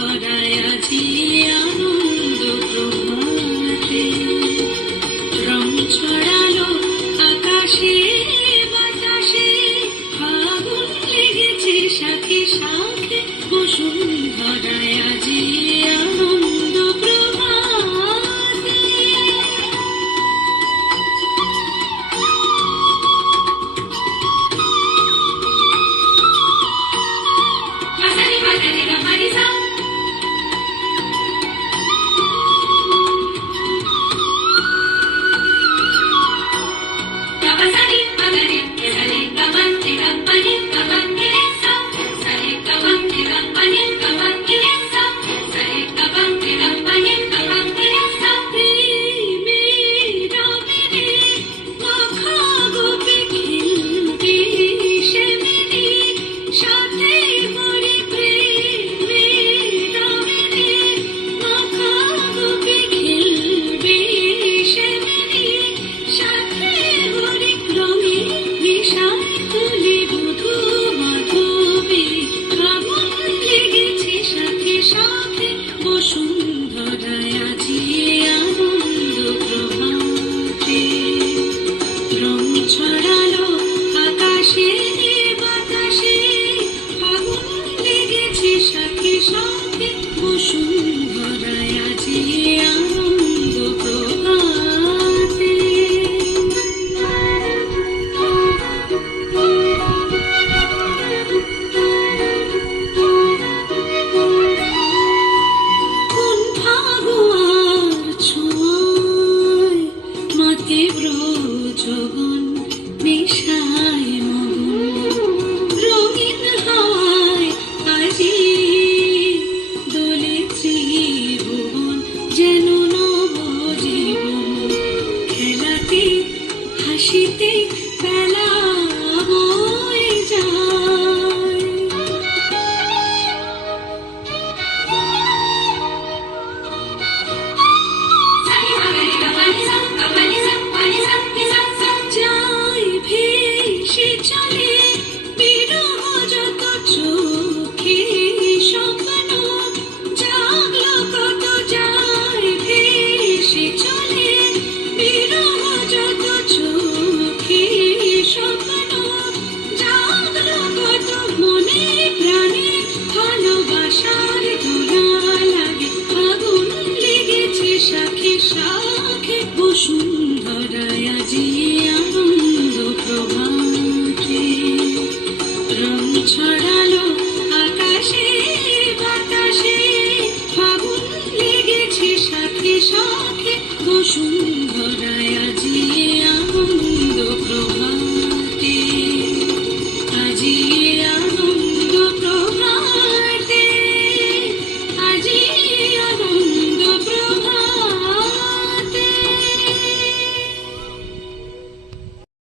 বসুন্ধরায় আজি আনন্দ প্রভাতে, রং ছড়ালো আকাশে বাতাসে, ফাগুন লেগেছে শাখে শাখে, বসুন্ধরায় আজি আনন্দ প্রভাতে। বসুন্ধরায় আজি আনন্দ প্রভাতে, রং ছড়ালো আকাশে বাতাসে, ফাগুন লেগেছে শাখে শাখে, বসুন্ধরায় আজি আনন্দ প্রভাতে। যৌবন নেশায় মগন, রঙিন হাওয়ায় আজি দোলে ত্রিভুবন, যেন নবজীবন, খেলাতে হাসিতে বেলা বয়ে যায়। যাই ভেসে চলে বিরহ যত চোখে স্বপ্ন, জাগলো কত যায় ভেসে চলে বিরহ যত চোখে স্বপ্ন, জাগলো কত মনে প্রাণে ভালোবাসার দোলা লাগে, আগুন লেগেছে শাখে শাখে, বসুন্ধরায় আজি আনন্দ প্রভাতে, রং ছড়ালো আকাশে বাতাসে, ফাগুন লেগেছে শাখে শাখে, বসুন্ধরায় আজি আনন্দ প্রভাতে।